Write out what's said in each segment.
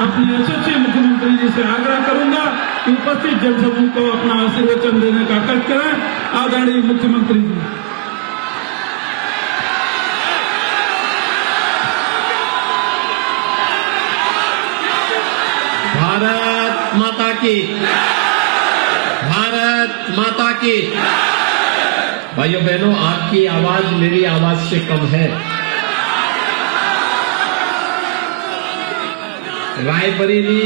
अपने यशस्वी मुख्यमंत्री जी से आग्रह करूंगा कि उपस्थित जनसमूह को अपना आशीर्वचन देने का कष्ट करें। आदरणीय मुख्यमंत्री जी। भारत माता की, भारत माता की। भाइयों बहनों, आपकी आवाज मेरी आवाज से कम है। रायबरेली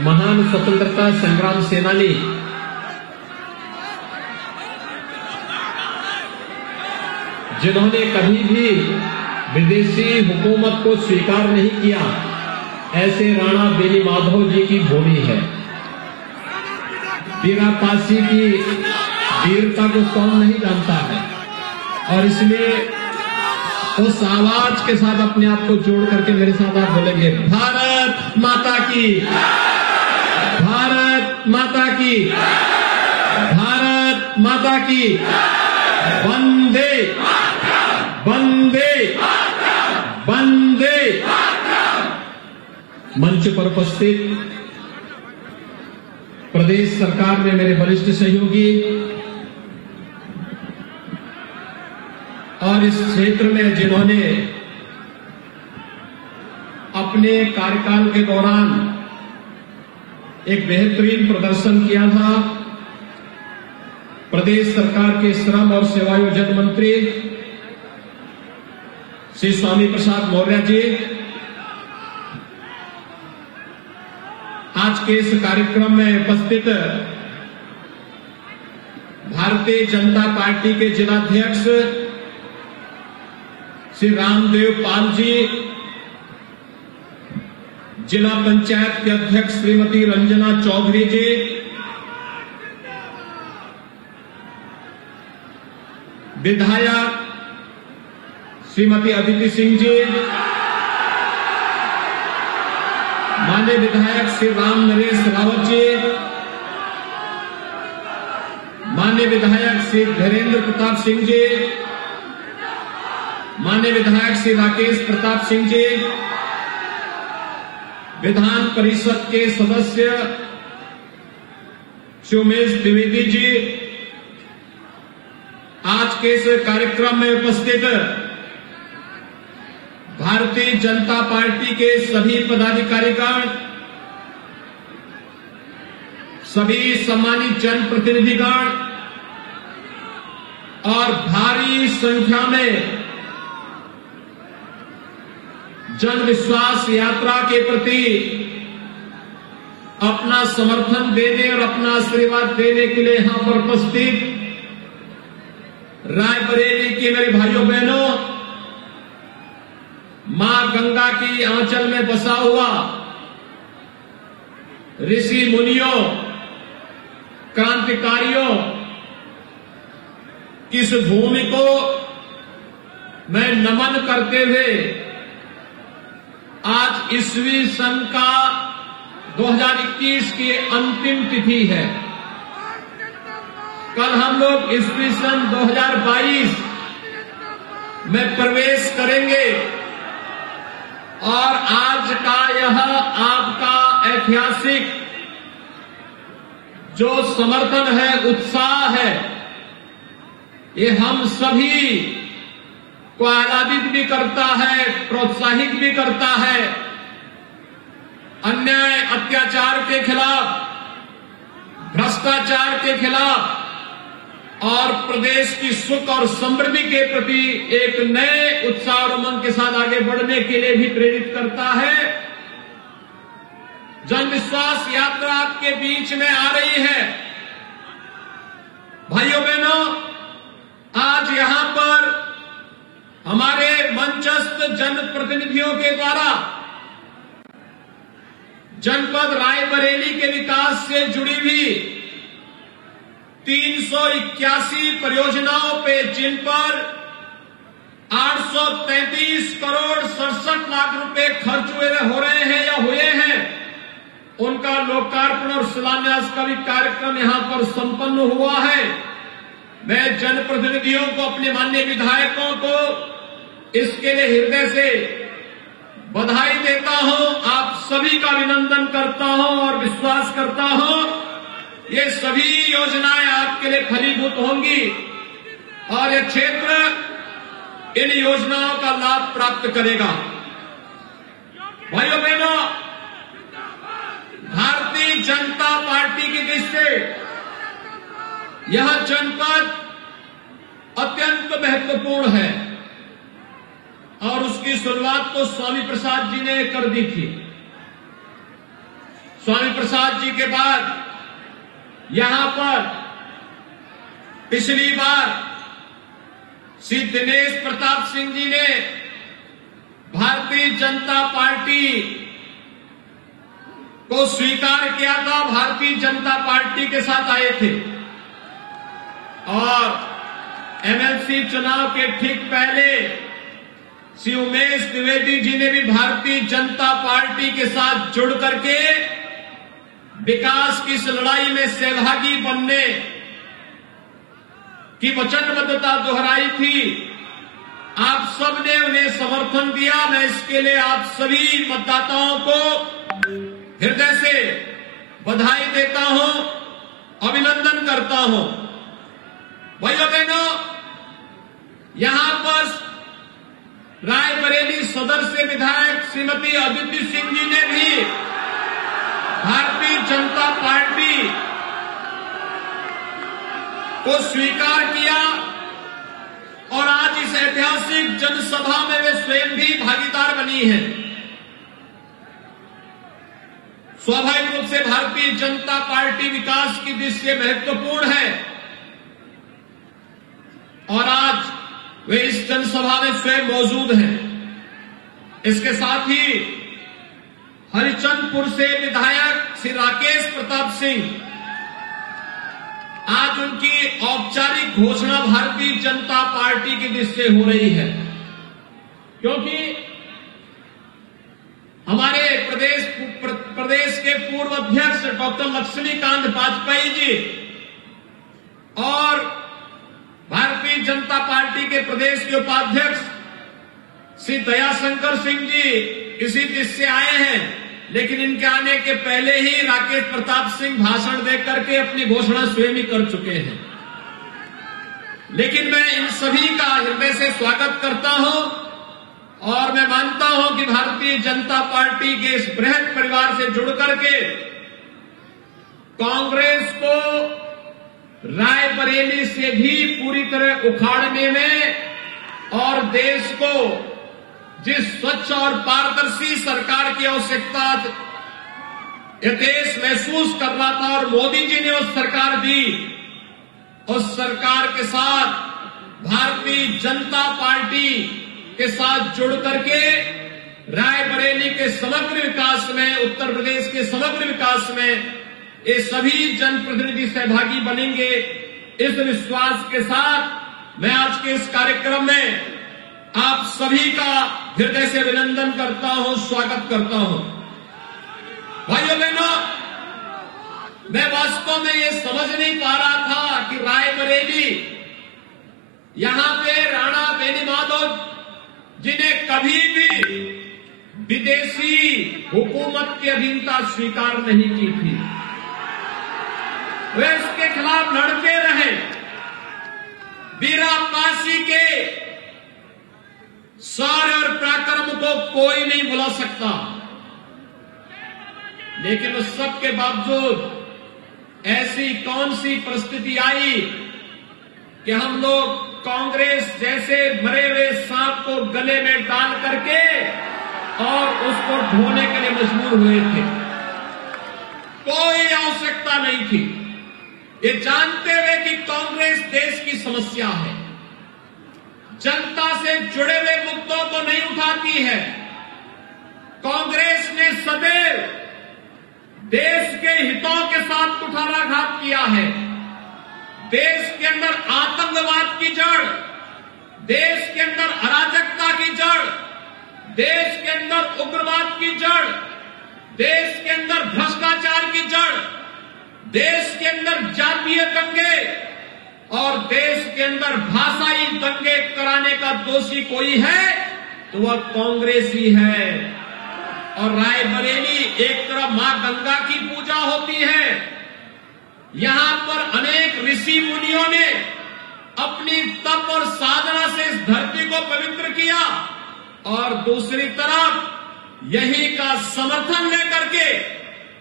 महान स्वतंत्रता संग्राम सेनानी जिन्होंने कभी भी विदेशी हुकूमत को स्वीकार नहीं किया, ऐसे राणा बेनी माधव जी की भूमि है। बीरापासी की वीरता को कौन नहीं जानता है, और इसलिए उस आवाज के साथ अपने आप को जोड़ करके मेरे साथ आप बोलेंगे, भारत माता की, भारत माता की, भारत माता की, वंदे वंदे वंदे। मंच पर उपस्थित प्रदेश सरकार में मेरे वरिष्ठ सहयोगी और इस क्षेत्र में जिन्होंने अपने कार्यकाल के दौरान एक बेहतरीन प्रदर्शन किया था, प्रदेश सरकार के श्रम और सेवायोजन मंत्री श्री स्वामी प्रसाद मौर्य जी, आज के इस कार्यक्रम में उपस्थित भारतीय जनता पार्टी के जिलाध्यक्ष श्री रामदेव पाल जी, जिला पंचायत के अध्यक्ष श्रीमती रंजना चौधरी जी, विधायक श्रीमती अदिति सिंह जी, माननीय विधायक श्री राम नरेश रावत जी, माननीय विधायक श्री धीरेन्द्र प्रताप सिंह जी, माननीय विधायक श्री राकेश प्रताप सिंह जी, विधान परिषद के सदस्य श्री उमेश द्विवेदी जी, आज के इस कार्यक्रम में उपस्थित भारतीय जनता पार्टी के सभी पदाधिकारीगण, सभी सम्मानित जनप्रतिनिधिगण और भारी संख्या में जन विश्वास यात्रा के प्रति अपना समर्थन देने और अपना आशीर्वाद देने के लिए यहां पर उपस्थित रायबरेली के मेरे भाइयों बहनों, मां गंगा की आंचल में बसा हुआ ऋषि मुनियों, क्रांतिकारियों, इस भूमि को मैं नमन करते हुए आज ईस्वी सन का 2021 की अंतिम तिथि है। कल हम लोग ईस्वी सन 2022 में प्रवेश करेंगे और आज का यह आपका ऐतिहासिक जो समर्थन है, उत्साह है, ये हम सभी को आह्लादित भी करता है, प्रोत्साहित भी करता है। अन्याय अत्याचार के खिलाफ, भ्रष्टाचार के खिलाफ और प्रदेश की सुख और समृद्धि के प्रति एक नए उत्साह और उमंग के साथ आगे बढ़ने के लिए भी प्रेरित करता है। जन विश्वास यात्रा आपके बीच में आ रही है। भाइयों बहनों, आज यहां पर हमारे मंचस्थ जनप्रतिनिधियों के द्वारा जनपद रायबरेली के विकास से जुड़ी हुई 381 परियोजनाओं पे, जिन पर 833 करोड़ 67 लाख रुपए खर्च हो रहे हैं या हुए हैं, उनका लोकार्पण और शिलान्यास का भी कार्यक्रम यहां पर संपन्न हुआ है। मैं जनप्रतिनिधियों को, अपने माननीय विधायकों को इसके लिए हृदय से बधाई देता हूं। आप सब का अभिनंदन करता हूं और विश्वास करता हूं ये सभी योजनाएं आपके लिए फलीभूत होंगी और ये क्षेत्र इन योजनाओं का लाभ प्राप्त करेगा। भाइयों बहनों, भारतीय जनता पार्टी की दृष्टि से यह जनपद अत्यंत महत्वपूर्ण है और उसकी शुरुआत तो स्वामी प्रसाद जी ने कर दी थी। स्वामी प्रसाद जी के बाद यहां पर पिछली बार श्री दिनेश प्रताप सिंह जी ने भारतीय जनता पार्टी को स्वीकार किया था, भारतीय जनता पार्टी के साथ आए थे और एमएलसी चुनाव के ठीक पहले श्री उमेश द्विवेदी जी ने भी भारतीय जनता पार्टी के साथ जुड़ करके विकास की इस लड़ाई में सहभागी बनने की वचनबद्धता दोहराई थी। आप सबने उन्हें समर्थन दिया। मैं इसके लिए आप सभी मतदाताओं को हृदय से बधाई देता हूं, अभिनंदन करता हूं। भाइयों बहनों, यहां पर रायबरेली सदर से विधायक श्रीमती अदिति सिंह जी ने भी भारतीय जनता पार्टी को स्वीकार किया और आज इस ऐतिहासिक जनसभा में वे स्वयं भी भागीदार बनी हैं। स्वाभाविक रूप से भारतीय जनता पार्टी विकास की दृष्टि से महत्वपूर्ण है और आज वे इस जनसभा में स्वयं मौजूद हैं। इसके साथ ही हरिचंदपुर से विधायक श्री राकेश प्रताप सिंह, आज उनकी औपचारिक घोषणा भारतीय जनता पार्टी की दृष्टि से हो रही है, क्योंकि हमारे प्रदेश के पूर्व अध्यक्ष डॉक्टर लक्ष्मीकांत वाजपेयी जी और भारतीय जनता पार्टी के प्रदेश के उपाध्यक्ष श्री दयाशंकर सिंह जी इसी दृष्टि से आए हैं, लेकिन इनके आने के पहले ही राकेश प्रताप सिंह भाषण दे करके अपनी घोषणा स्वयं ही कर चुके हैं। लेकिन मैं इन सभी का हृदय से स्वागत करता हूं और मैं मानता हूं कि भारतीय जनता पार्टी के इस बृहद परिवार से जुड़ करके कांग्रेस को रायबरेली से भी पूरी तरह उखाड़ने में और देश को जिस स्वच्छ और पारदर्शी सरकार की आवश्यकता यह देश महसूस कर रहा था और मोदी जी ने उस सरकार दी, उस सरकार के साथ भारतीय जनता पार्टी के साथ जुड़ करके रायबरेली के समग्र विकास में, उत्तर प्रदेश के समग्र विकास में ये सभी जनप्रतिनिधि सहभागी बनेंगे। इस विश्वास के साथ मैं आज के इस कार्यक्रम में आप सभी का हृदय से अभिनंदन करता हूं, स्वागत करता हूं। भाइयों बहनों, मैं वास्तव में ये समझ नहीं पा रहा था कि रायबरेली यहां पे राणा बेनीमाधव जी ने कभी भी विदेशी हुकूमत की अधीनता स्वीकार नहीं की थी। वे इसके खिलाफ लड़ते रहे। वीरापासी के शौर्य और पराक्रम को कोई नहीं भुला सकता, लेकिन उस सब के बावजूद ऐसी कौन सी परिस्थिति आई कि हम लोग कांग्रेस जैसे मरे हुए सांप को गले में डाल करके और उसको ढोने के लिए मजबूर हुए थे। कोई आवश्यकता नहीं थी, ये जानते हुए कि कांग्रेस देश की समस्या है, जनता से जुड़े हुए मुद्दों को नहीं उठाती है। कांग्रेस ने सदैव देश के हितों के साथ कुठाराघात किया है। देश के अंदर आतंकवाद की जड़, देश के अंदर अराजकता की जड़, देश के अंदर उग्रवाद की जड़, देश के अंदर भ्रष्टाचार की जड़, देश के अंदर जातीय दंगे और देश के अंदर भाषाई दंगे कराने का दोषी कोई है तो वह कांग्रेस ही है। और रायबरेली एक तरफ मां गंगा की पूजा होती है, यहां पर अनेक ऋषि मुनियों ने अपनी तप और साधना से इस धरती को पवित्र किया, और दूसरी तरफ यही का समर्थन लेकर के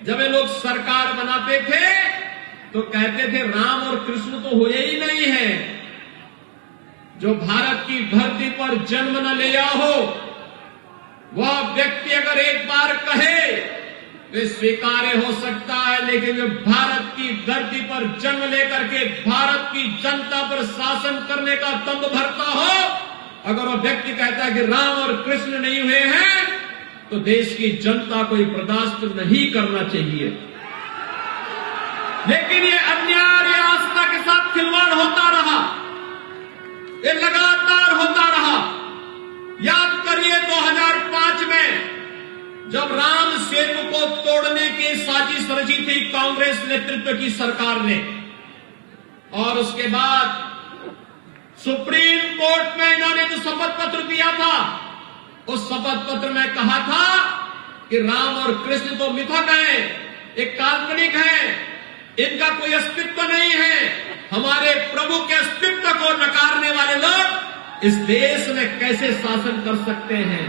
जब ये लोग सरकार बनाते थे तो कहते थे राम और कृष्ण तो हुए ही नहीं है। जो भारत की धरती पर जन्म न लिया हो वह व्यक्ति अगर एक बार कहे तो स्वीकार्य हो सकता है, लेकिन जो भारत की धरती पर जन्म लेकर के भारत की जनता पर शासन करने का दम भरता हो, अगर वो व्यक्ति कहता है कि राम और कृष्ण नहीं हुए हैं तो देश की जनता को बर्दाश्त नहीं करना चाहिए। लेकिन ये अन्याय, ये आस्था के साथ खिलवाड़ होता रहा, ये लगातार होता रहा। याद करिए 2005 में जब राम सेतु को तोड़ने की साजिश रची थी कांग्रेस नेतृत्व की सरकार ने, और उसके बाद सुप्रीम कोर्ट में इन्होंने जो शपथ पत्र दिया था उस शपथ पत्र में कहा था कि राम और कृष्ण तो मिथक है, एक काल्पनिक है, इनका कोई अस्तित्व नहीं है। हमारे प्रभु के अस्तित्व को नकारने वाले लोग इस देश में कैसे शासन कर सकते हैं?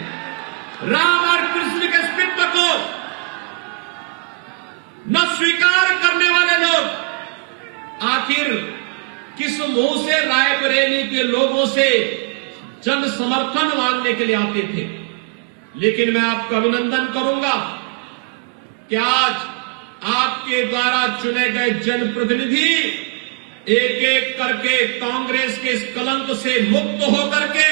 राम और कृष्ण के अस्तित्व को न स्वीकार करने वाले लोग आखिर किस मुंह से रायबरेली के लोगों से जन समर्थन मांगने के लिए आते थे? लेकिन मैं आपका अभिनंदन करूंगा कि आज आपके द्वारा चुने गए जनप्रतिनिधि एक एक करके कांग्रेस के इस कलंक से मुक्त होकर के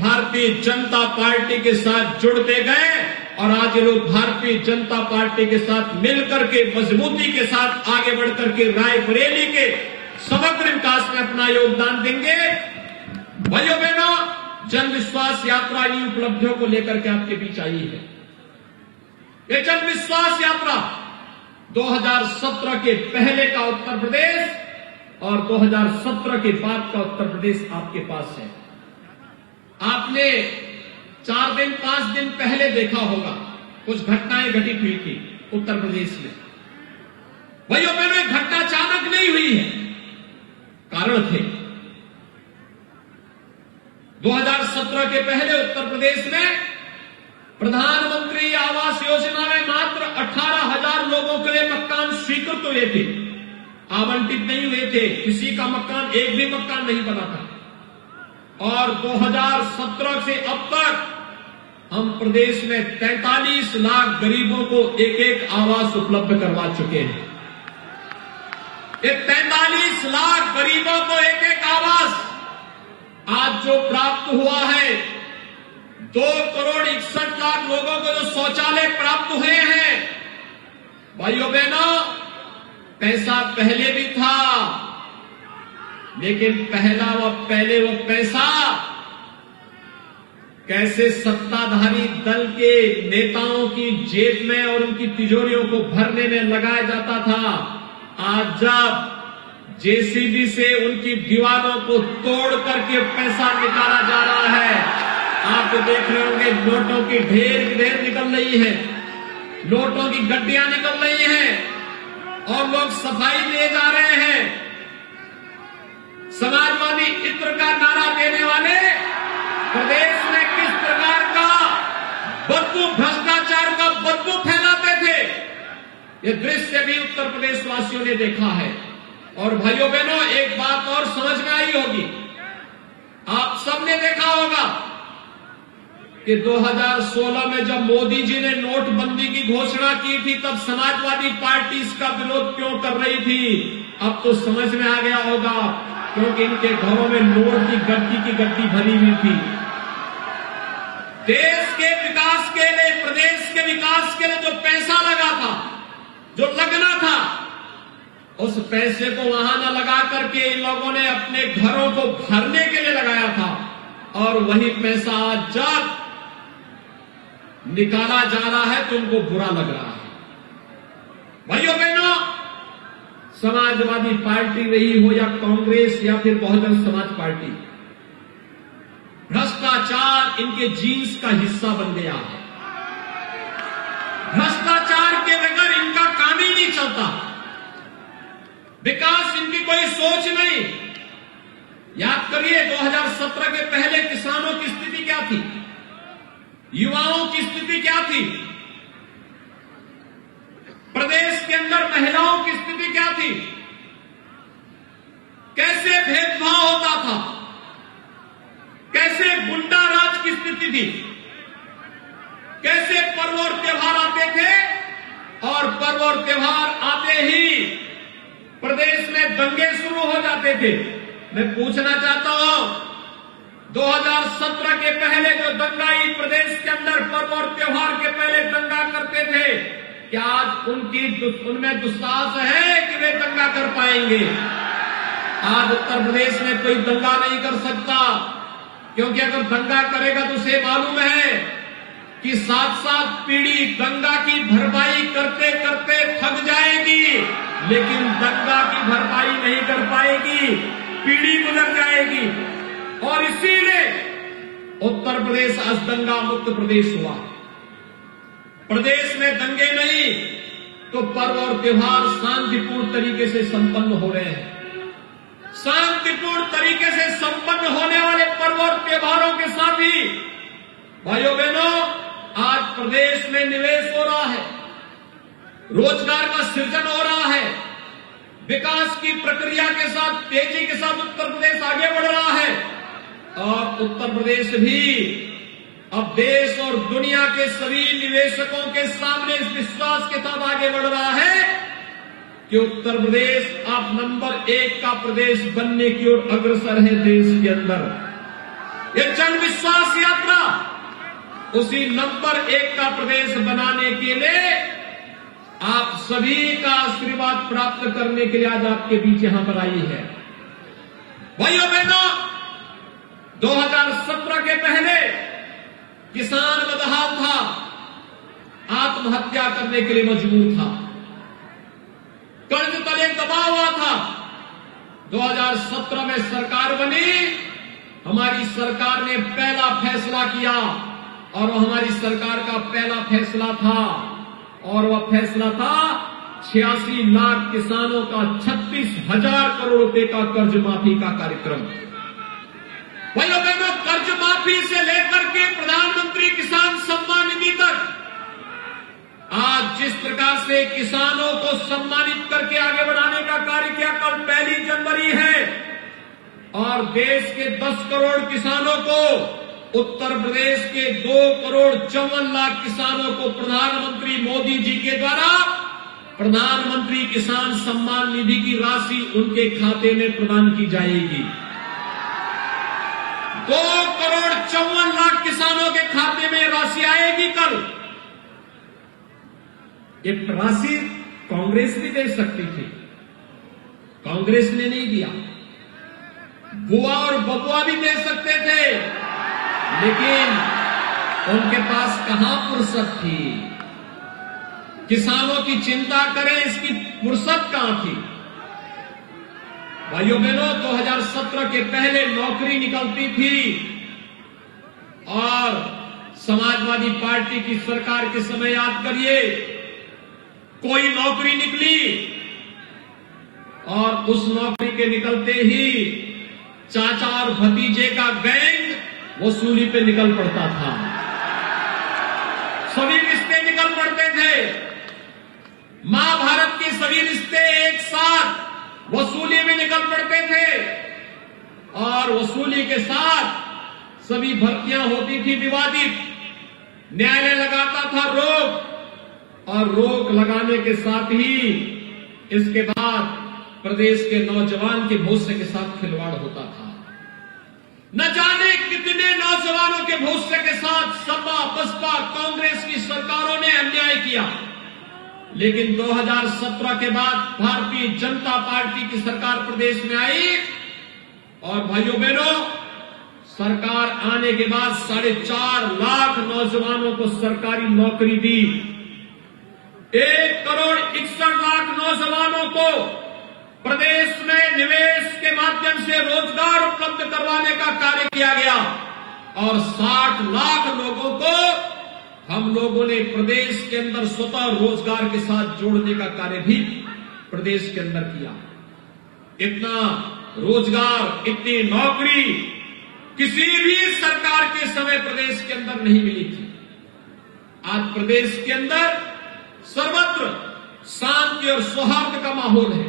भारतीय जनता पार्टी के साथ जुड़ते गए, और आज ये लोग भारतीय जनता पार्टी के साथ मिलकर के मजबूती के साथ आगे बढ़कर के रायबरेली के समग्र विकास में अपना योगदान देंगे। भाइयों बहनों, जन विश्वास यात्रा इन उपलब्धियों को लेकर के आपके बीच आई है। ये जन विश्वास यात्रा 2017 के पहले का उत्तर प्रदेश और 2017 के बाद का उत्तर प्रदेश आपके पास है। आपने 4 दिन 5 दिन पहले देखा होगा कुछ घटनाएं घटित हुई थी उत्तर प्रदेश में। भाइयों बहनों, घटना अचानक नहीं हुई है, कारण थे। 2017 के पहले उत्तर प्रदेश में प्रधानमंत्री आवास योजना में मात्र 18,000 लोगों के लिए मकान स्वीकृत हुए थे, आवंटित नहीं हुए थे। किसी का मकान, एक भी मकान नहीं बना था। और 2017 से अब तक हम प्रदेश में 43 लाख गरीबों को एक एक आवास उपलब्ध करवा चुके हैं। ये 43 लाख गरीबों को एक एक आवास आज जो प्राप्त हुआ है, 2,61,00,000 लोगों को जो शौचालय प्राप्त हुए हैं। भाइयों बहनों, पैसा पहले भी था, लेकिन पहले वो पैसा कैसे सत्ताधारी दल के नेताओं की जेब में और उनकी तिजोरियों को भरने में लगाया जाता था। आज जब जेसीबी से उनकी दीवारों को तोड़ करके पैसा निकाला जा रहा है, आप देख रहे होंगे नोटों की ढेर निकल रही है, नोटों की गड्डियां निकल रही हैं और लोग सफाई ले जा रहे हैं। समाजवादी इत्र का नारा देने वाले प्रदेश में किस प्रकार का बदबू, भ्रष्टाचार का बदबू फैलाते थे, ये दृश्य भी उत्तर प्रदेश वासियों ने देखा है। और भाइयों बहनों, एक बात और समझ में आई होगी, आप सबने देखा होगा कि 2016 में जब मोदी जी ने नोटबंदी की घोषणा की थी, तब समाजवादी पार्टी इसका विरोध क्यों कर रही थी। अब तो समझ में आ गया होगा, क्योंकि इनके घरों में नोट की गड्डी भरी हुई थी। देश के विकास के लिए, प्रदेश के विकास के लिए जो पैसा लगा था, जो लगना था, उस पैसे को वहां न लगा करके इन लोगों ने अपने घरों को भरने के लिए लगाया था। और वही पैसा आज जब निकाला जा रहा है तो उनको बुरा लग रहा है। भाइयों बहनों, समाजवादी पार्टी रही हो या कांग्रेस या फिर बहुजन समाज पार्टी, भ्रष्टाचार इनके जीन्स का हिस्सा बन गया है। भ्रष्टाचार के बगैर इनका काम ही नहीं चलता, विकास इनकी कोई सोच नहीं। याद करिए 2017 के पहले किसानों की स्थिति क्या थी, युवाओं की स्थिति क्या थी, प्रदेश के अंदर महिलाओं की स्थिति क्या थी, कैसे भेदभाव होता था, कैसे गुंडा राज की स्थिति थी, कैसे पर्व और त्योहार आते थे और पर्व और त्योहार आते ही प्रदेश में दंगे शुरू हो जाते थे। मैं पूछना चाहता हूं 2017 के पहले जो दंगाई प्रदेश के अंदर पर्व और त्योहार के पहले दंगा करते थे, क्या आज उनमें दुस्साहस है कि वे दंगा कर पाएंगे? आज उत्तर प्रदेश में कोई दंगा नहीं कर सकता, क्योंकि अगर दंगा करेगा तो उसे मालूम है कि 7-7 पीढ़ी दंगा की भरपाई करते करते थक जाएगी, लेकिन दंगा की भरपाई नहीं कर पाएगी, पीढ़ी गुजर जाएगी। और इसीलिए उत्तर प्रदेश आज दंगा मुक्त प्रदेश हुआ। प्रदेश में दंगे नहीं तो पर्व और त्योहार शांतिपूर्ण तरीके से संपन्न हो रहे हैं। शांतिपूर्ण तरीके से संपन्न होने वाले पर्व और त्योहारों के साथ ही भाइयों बहनों, आज प्रदेश में निवेश हो रहा है, रोजगार का सृजन हो रहा है, विकास की प्रक्रिया के साथ तेजी के साथ उत्तर प्रदेश आगे बढ़ रहा है। और उत्तर प्रदेश भी अब देश और दुनिया के सभी निवेशकों के सामने इस विश्वास के साथ आगे बढ़ रहा है कि उत्तर प्रदेश अब नंबर 1 का प्रदेश बनने की ओर अग्रसर है देश के अंदर। ये जन विश्वास यात्रा उसी नंबर 1 का प्रदेश बनाने के लिए आप सभी का आशीर्वाद प्राप्त करने के लिए आज आपके बीच यहां पर आई है। भाइयों बहनों, 2017 के पहले किसान बदहाल था, आत्महत्या करने के लिए मजबूर था, कर्ज तले दबा हुआ था। 2017 में सरकार बनी, हमारी सरकार ने पहला फैसला किया और वो हमारी सरकार का पहला फैसला था, और वह फैसला था 86 लाख किसानों का 36,000 करोड़ रुपए का कर्ज माफी का कार्यक्रम। भाइयों बहनों, कर्ज माफी से लेकर के प्रधानमंत्री किसान सम्मान निधि तक आज जिस प्रकार से किसानों को सम्मानित करके आगे बढ़ाने का कार्य किया, कल 1 जनवरी है और देश के 10 करोड़ किसानों को, उत्तर प्रदेश के 2,54,00,000 किसानों को प्रधानमंत्री मोदी जी के द्वारा प्रधानमंत्री किसान सम्मान निधि की राशि उनके खाते में प्रदान की जाएगी। 2,54,00,000 किसानों के खाते में राशि आएगी कल। ये राशि कांग्रेस भी दे सकती थी, कांग्रेस ने नहीं दिया। बुआ और बबुआ भी दे सकते थे, लेकिन उनके पास कहां फुर्सत थी, किसानों की चिंता करें इसकी फुर्सत कहां थी। भाइयों बहनों, 2017 के पहले नौकरी निकलती थी और समाजवादी पार्टी की सरकार के समय याद करिए, कोई नौकरी निकली और उस नौकरी के निकलते ही चाचा और भतीजे का गैंग वसूली पे निकल पड़ता था, सभी रिश्ते निकल पड़ते थे। महाभारत के सभी रिश्ते एक साथ वसूली में निकल पड़ते थे और वसूली के साथ सभी भर्तियां होती थी विवादित, न्यायालय लगाता था रोक, और रोक लगाने के साथ ही इसके बाद प्रदेश के नौजवान के भविष्य के साथ खिलवाड़ होता था। न जाने कितने नौजवानों के भविष्य के साथ सपा, बसपा, कांग्रेस की सरकारों ने अन्याय किया, लेकिन 2017 के बाद भारतीय जनता पार्टी की सरकार प्रदेश में आई और भाइयों बहनों, सरकार आने के बाद 4.5 लाख नौजवानों को सरकारी नौकरी दी। 1,61,00,000 नौजवानों को प्रदेश में निवेश के माध्यम से रोजगार उपलब्ध करवाने का कार्य किया गया और 60 लाख लोगों को हम लोगों ने प्रदेश के अंदर स्वतः रोजगार के साथ जोड़ने का कार्य भी प्रदेश के अंदर किया। इतना रोजगार, इतनी नौकरी किसी भी सरकार के समय प्रदेश के अंदर नहीं मिली थी। आज प्रदेश के अंदर सर्वत्र शांति और सौहार्द का माहौल है।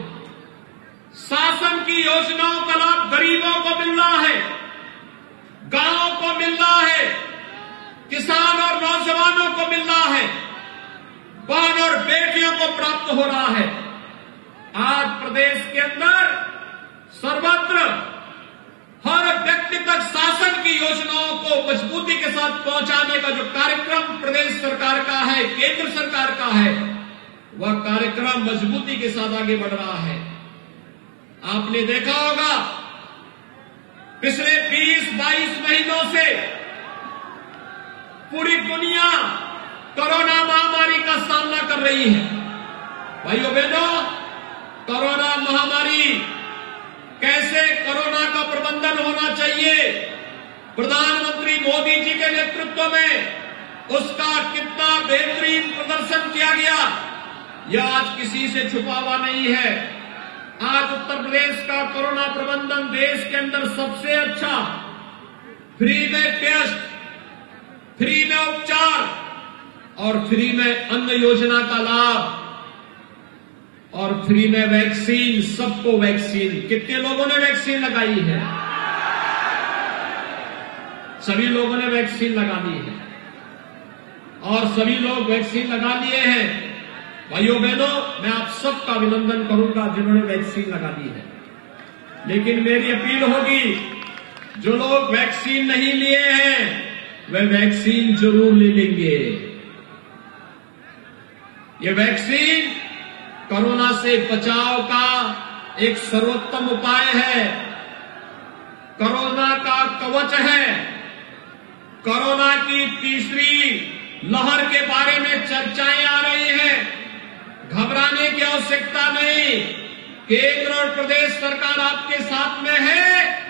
शासन की योजनाओं का लाभ गरीबों को मिल रहा है, गांवों को मिल रहा है, किसान और नौजवानों को मिल रहा है, बहन और बेटियों को प्राप्त हो रहा है। आज प्रदेश के अंदर सर्वत्र हर व्यक्ति तक शासन की योजनाओं को मजबूती के साथ पहुंचाने का जो कार्यक्रम प्रदेश सरकार का है, केंद्र सरकार का है, वह कार्यक्रम मजबूती के साथ आगे बढ़ रहा है। आपने देखा होगा पिछले 20-22 महीनों से पूरी दुनिया कोरोना महामारी का सामना कर रही है। भाइयों बहनों, कोरोना महामारी कैसे कोरोना का प्रबंधन होना चाहिए, प्रधानमंत्री मोदी जी के नेतृत्व में उसका कितना बेहतरीन प्रदर्शन किया गया, यह आज किसी से छुपा हुआ नहीं है। आज उत्तर प्रदेश का कोरोना प्रबंधन देश के अंदर सबसे अच्छा, फ्री में टेस्ट, फ्री में उपचार और फ्री में अन्न योजना का लाभ और फ्री में वैक्सीन, सबको वैक्सीन। कितने लोगों ने वैक्सीन लगाई है? सभी लोगों ने वैक्सीन लगा ली है और सभी लोग वैक्सीन लगा लिए हैं। भाइयों बहनों, मैं आप सबका अभिनंदन करूंगा जिन्होंने वैक्सीन लगा ली है। लेकिन मेरी अपील होगी, जो लोग वैक्सीन नहीं लिए हैं वे वैक्सीन जरूर ले लेंगे। ये वैक्सीन कोरोना से बचाव का एक सर्वोत्तम उपाय है, कोरोना का कवच है। कोरोना की तीसरी लहर के बारे में चर्चाएं आ रही हैं, घबराने की आवश्यकता नहीं। केंद्र और प्रदेश सरकार आपके साथ में है।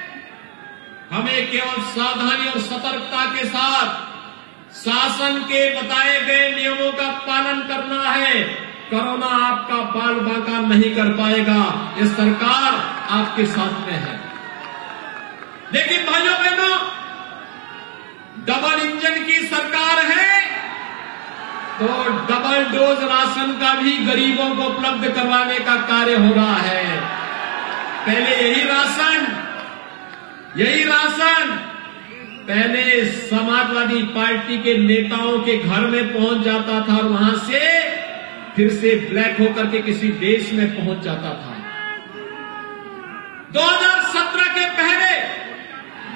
हमें केवल सावधानी और सतर्कता के साथ शासन के बताए गए नियमों का पालन करना है। कोरोना आपका बाल बांका नहीं कर पाएगा, ये सरकार आपके साथ में है। लेकिन भाइयों बहनों, डबल इंजन की सरकार है तो डबल डोज राशन का भी गरीबों को उपलब्ध करवाने का कार्य हो रहा है। पहले यही राशन पहले समाजवादी पार्टी के नेताओं के घर में पहुंच जाता था और वहां से फिर से ब्लैक होकर के किसी देश में पहुंच जाता था। 2017 के पहले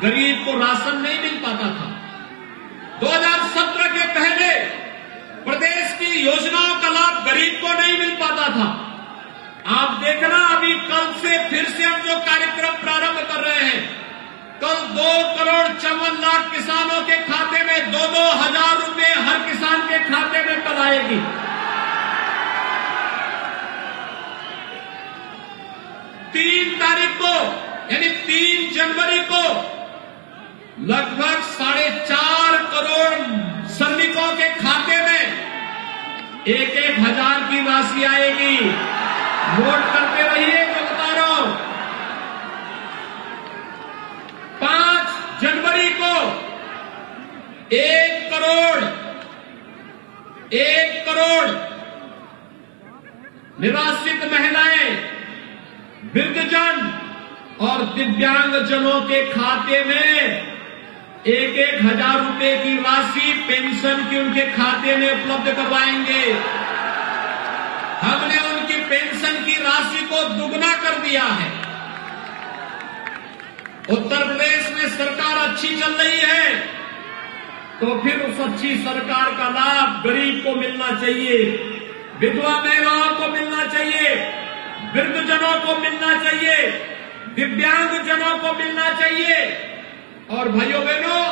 गरीब को राशन नहीं मिल पाता था। 2017 के पहले प्रदेश की योजनाओं का लाभ गरीब को नहीं मिल पाता था। आप देखना, अभी कल से फिर से हम जो कार्यक्रम प्रारंभ कर रहे हैं, कल 2,54,00,000 किसानों के खाते में 2-2 हजार रुपए हर किसान के खाते में कल आएगी। यानी 3 जनवरी को लगभग 4.5 करोड़ श्रमिकों के खाते में 1-1 हजार की राशि आएगी। नोट करते रहिए, जो बता रहा हूं। 5 जनवरी को 1 करोड़ निराश्रित महिलाएं, वृद्धजन और दिव्यांगजनों के खाते में 1-1 हजार रुपए की राशि पेंशन की उनके खाते में उपलब्ध करवाएंगे। हमने उनकी पेंशन की राशि को दुगना कर दिया है। उत्तर प्रदेश में सरकार अच्छी चल रही है तो फिर उस अच्छी सरकार का लाभ गरीब को मिलना चाहिए, विधवा महिलाओं को मिलना चाहिए, वृद्धजनों को मिलना चाहिए, दिव्यांगजनों को मिलना चाहिए। और भाइयों बहनों,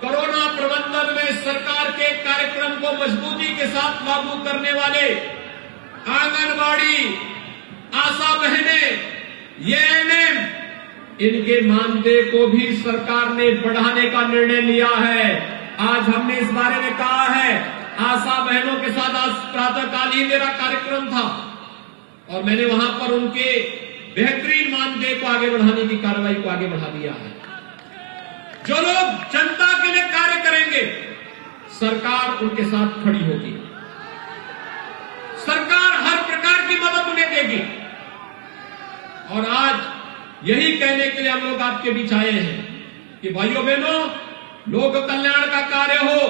कोरोना प्रबंधन में सरकार के कार्यक्रम को मजबूती के साथ लागू करने वाले आंगनबाड़ी, आशा बहनें, एएनएम, इनके मानदेय को भी सरकार ने बढ़ाने का निर्णय लिया है। आज हमने इस बारे में कहा है आशा बहनों के साथ आज प्रातःकाल ही मेरा कार्यक्रम था और मैंने वहां पर उनके बेहतरीन मानदेय को आगे बढ़ाने की कार्रवाई को आगे बढ़ा दिया है। जो लोग जनता के लिए कार्य करेंगे, सरकार उनके साथ खड़ी होगी, सरकार हर प्रकार की मदद उन्हें देगी। और आज यही कहने के लिए हम लोग आपके बीच आए हैं कि भाइयों बहनों, लोक कल्याण का कार्य हो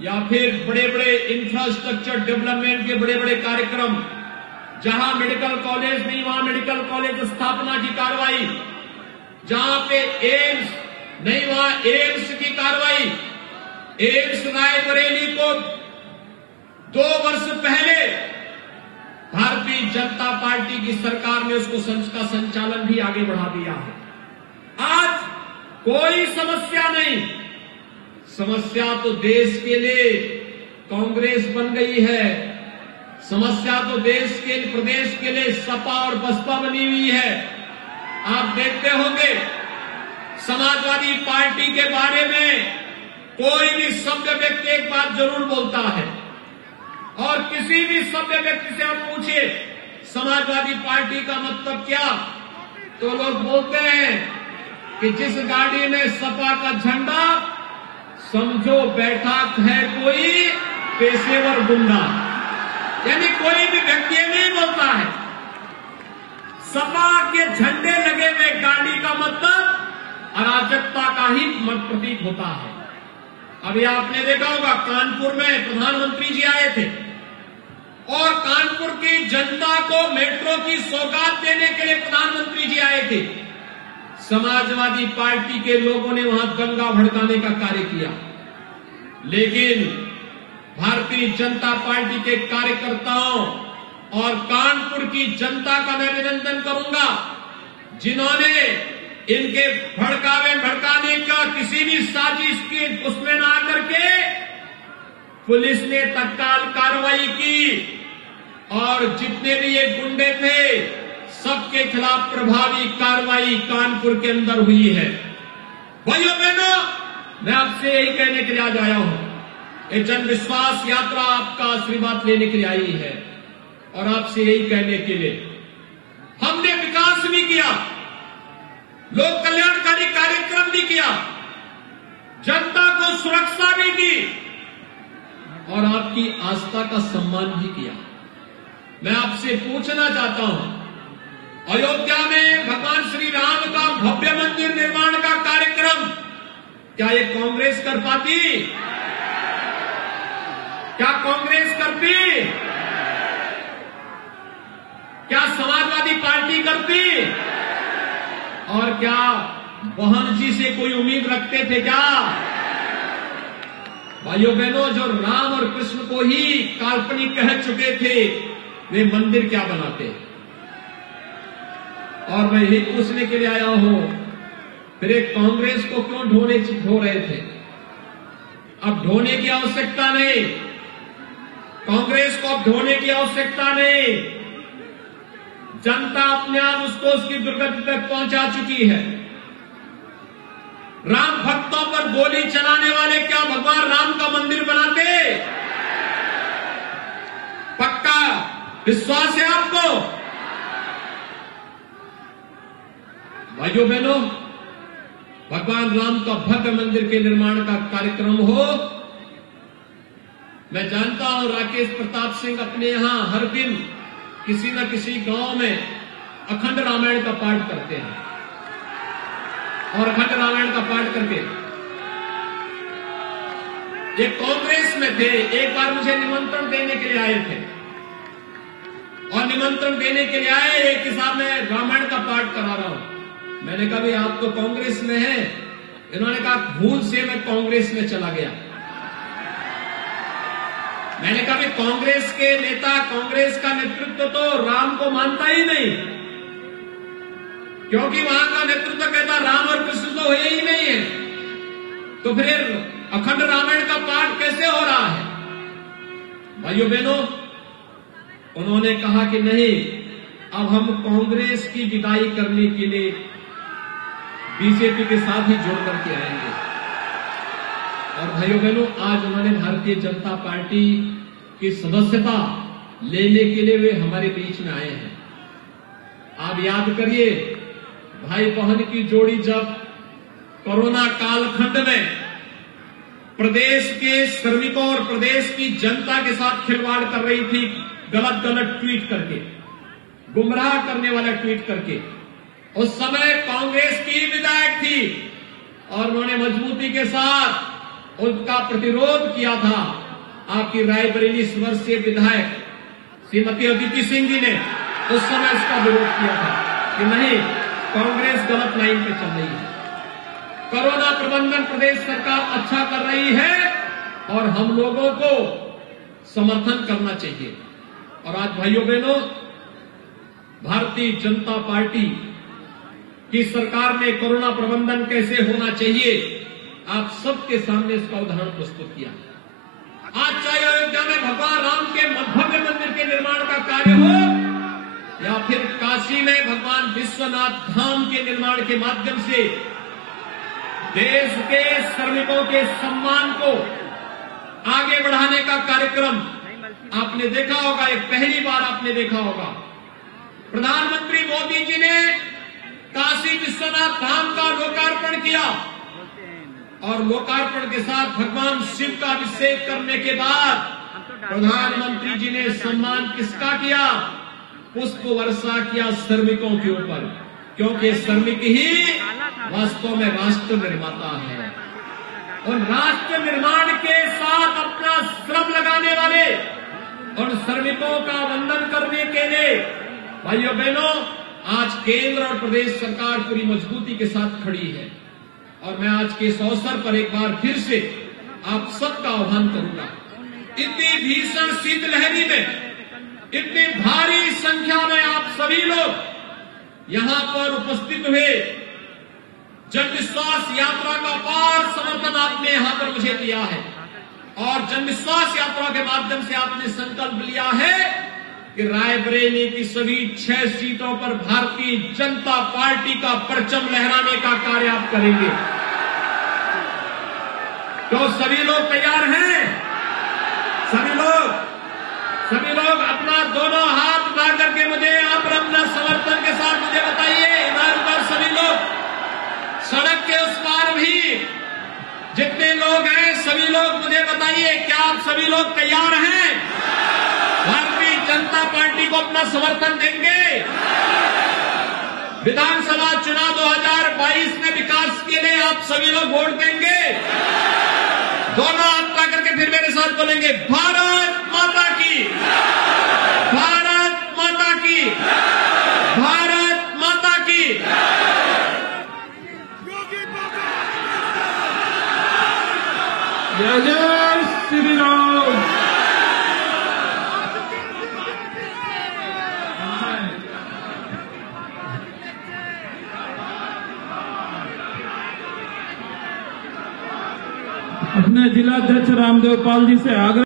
या फिर बड़े बड़े इंफ्रास्ट्रक्चर डेवलपमेंट के बड़े बड़े कार्यक्रम, जहां मेडिकल कॉलेज नहीं वहां मेडिकल कॉलेज स्थापना की कार्रवाई, जहां पे एम्स नहीं वहां एम्स की कार्रवाई। एम्स रायबरेली को 2 वर्ष पहले भारतीय जनता पार्टी की सरकार ने उसका संचालन भी आगे बढ़ा दिया है। आज कोई समस्या नहीं, समस्या तो देश के लिए कांग्रेस बन गई है, समस्या तो देश के प्रदेश के लिए सपा और बसपा बनी हुई है। आप देखते होंगे समाजवादी पार्टी के बारे में कोई भी सभ्य व्यक्ति एक बात जरूर बोलता है, और किसी भी सभ्य व्यक्ति से आप पूछिए समाजवादी पार्टी का मतलब क्या, तो लोग बोलते हैं कि जिस गाड़ी में सपा का झंडा, समझो बैठा है कोई पेशेवर गुंडा। यानी कोई भी व्यक्ति नहीं बोलता है सपा के झंडे लगे हुए गाड़ी का मतलब अराजकता का ही मत प्रतीक होता है। अभी आपने देखा होगा कानपुर में प्रधानमंत्री जी आए थे और कानपुर की जनता को मेट्रो की सौगात देने के लिए प्रधानमंत्री जी आए थे। समाजवादी पार्टी के लोगों ने वहां दंगा भड़काने का कार्य किया, लेकिन भारतीय जनता पार्टी के कार्यकर्ताओं और कानपुर की जनता का मैं अभिनंदन करूंगा, जिन्होंने इनके भड़काने का किसी भी साजिश की उसमें ना आकर के पुलिस ने तत्काल कार्रवाई की और जितने भी ये गुंडे थे सबके खिलाफ प्रभावी कार्रवाई कानपुर के अंदर हुई है। भाइयों बहनों, मैं आपसे यही कहने के लिए आज आया हूं, ये जन विश्वास यात्रा आपका आशीर्वाद लेने के लिए आई है और आपसे यही कहने के लिए हमने विकास भी किया, लोक कल्याणकारी कार्यक्रम भी किया, जनता को सुरक्षा भी दी और आपकी आस्था का सम्मान भी किया। मैं आपसे पूछना चाहता हूं, अयोध्या में भगवान श्री राम का भव्य मंदिर निर्माण का कार्यक्रम क्या ये कांग्रेस कर पाती? क्या कांग्रेस करती? क्या समाजवादी पार्टी करती? और क्या बहन जी से कोई उम्मीद रखते थे क्या? भाइयों बहनों, जो राम और कृष्ण को ही काल्पनिक कह चुके थे, वे मंदिर क्या बनाते? और मैं यही पूछने के लिए आया हूं, फिर एक कांग्रेस को क्यों ढो रहे थे? अब ढोने की आवश्यकता नहीं, कांग्रेस को अब ढोने की आवश्यकता नहीं। जनता अपने आप उसको उसकी दुर्गति तक पहुंचा चुकी है। राम भक्तों पर गोली चलाने वाले क्या भगवान राम का मंदिर बनाते? पक्का विश्वास है आपको? भाइयों बहनों, भगवान राम का भव्य मंदिर के निर्माण का कार्यक्रम हो। मैं जानता हूं राकेश प्रताप सिंह अपने यहां हर दिन किसी न किसी गांव में अखंड रामायण का पाठ करते हैं और अखंड रामायण का पाठ करके ये कांग्रेस में थे। एक बार मुझे निमंत्रण देने के लिए आए थे और निमंत्रण देने के लिए आए, एक हिसाब में रामायण का पाठ करा रहा हूं। मैंने कहा भाई आप तो कांग्रेस में हैं। इन्होंने कहा भूल से मैं कांग्रेस में चला गया। मैंने कहा कि कांग्रेस के नेता, कांग्रेस का नेतृत्व तो राम को मानता ही नहीं, क्योंकि वहां का नेतृत्व कहता राम और कृष्ण तो हुए ही नहीं है, तो फिर अखंड रामायण का पाठ कैसे हो रहा है? भाइयों बहनों, उन्होंने कहा कि नहीं, अब हम कांग्रेस की विदाई करने के लिए बीजेपी के साथ ही जोड़ करके आएंगे। और भाइयों बहनों, आज उन्होंने भारतीय जनता पार्टी की सदस्यता लेने के लिए वे हमारे बीच में आए हैं। आप याद करिए, भाई बहन की जोड़ी जब कोरोना कालखंड में प्रदेश के श्रमिकों और प्रदेश की जनता के साथ खिलवाड़ कर रही थी, गलत गलत ट्वीट करके, गुमराह करने वाला ट्वीट करके, उस समय कांग्रेस की विधायक थी और उन्होंने मजबूती के साथ उनका प्रतिरोध किया था। आपकी रायबरेली संसदीय विधायक श्रीमती अदिति सिंह जी ने उस समय इसका विरोध किया था कि नहीं, कांग्रेस गलत लाइन पे चल रही है, कोरोना प्रबंधन प्रदेश सरकार अच्छा कर रही है और हम लोगों को समर्थन करना चाहिए। और आज भाइयों बहनों, भारतीय जनता पार्टी की सरकार में कोरोना प्रबंधन कैसे होना चाहिए, आप सबके सामने इसका उदाहरण प्रस्तुत किया। आज चाहे अयोध्या में भगवान राम के भव्य मंदिर के निर्माण का कार्य हो या फिर काशी में भगवान विश्वनाथ धाम के निर्माण के माध्यम से देश के श्रमिकों के सम्मान को आगे बढ़ाने का कार्यक्रम आपने देखा होगा, एक पहली बार आपने देखा होगा। प्रधानमंत्री मोदी जी ने काशी विश्वनाथ धाम का लोकार्पण किया और लोकार्पण के साथ भगवान शिव का अभिषेक करने के बाद प्रधानमंत्री जी ने सम्मान किसका किया? पुष्प वर्षा किया श्रमिकों के ऊपर, क्योंकि श्रमिक ही वास्तव में राष्ट्र निर्माता है। और राष्ट्र निर्माण के साथ अपना श्रम लगाने वाले और श्रमिकों का वंदन करने के लिए भाइयों बहनों, आज केंद्र और प्रदेश सरकार पूरी मजबूती के साथ खड़ी है। और मैं आज के इस अवसर पर एक बार फिर से आप सबका आह्वान करूंगा, इतनी भीषण शीतलहरी में इतनी भारी संख्या में आप सभी लोग यहां पर उपस्थित हुए, जन विश्वास यात्रा का अपार समर्थन आपने यहां पर मुझे दिया है और जन विश्वास यात्रा के माध्यम से आपने संकल्प लिया है कि रायबरेली की सभी 6 सीटों पर भारतीय जनता पार्टी का परचम लहराने का कार्य आप करेंगे। तो सभी लोग तैयार हैं? सभी लोग अपना दोनों हाथ उठा करके मुझे यहाँ पर अपना समर्थन के साथ मुझे बताइए। इधर उधर सभी लोग, सड़क के उस पार भी जितने लोग हैं सभी लोग मुझे बताइए, क्या आप सभी लोग तैयार हैं? भारतीय जनता पार्टी को अपना समर्थन देंगे? विधानसभा चुनाव 2022 में विकास के लिए आप सभी लोग वोट देंगे? दोनों हाथ उठा करके फिर मेरे साथ बोलेंगे, भारत माता की, भारत माता की, भारत माता की। जय जय श्री राम। अपने जिलाध्यक्ष रामदेव पाल जी से आग्रह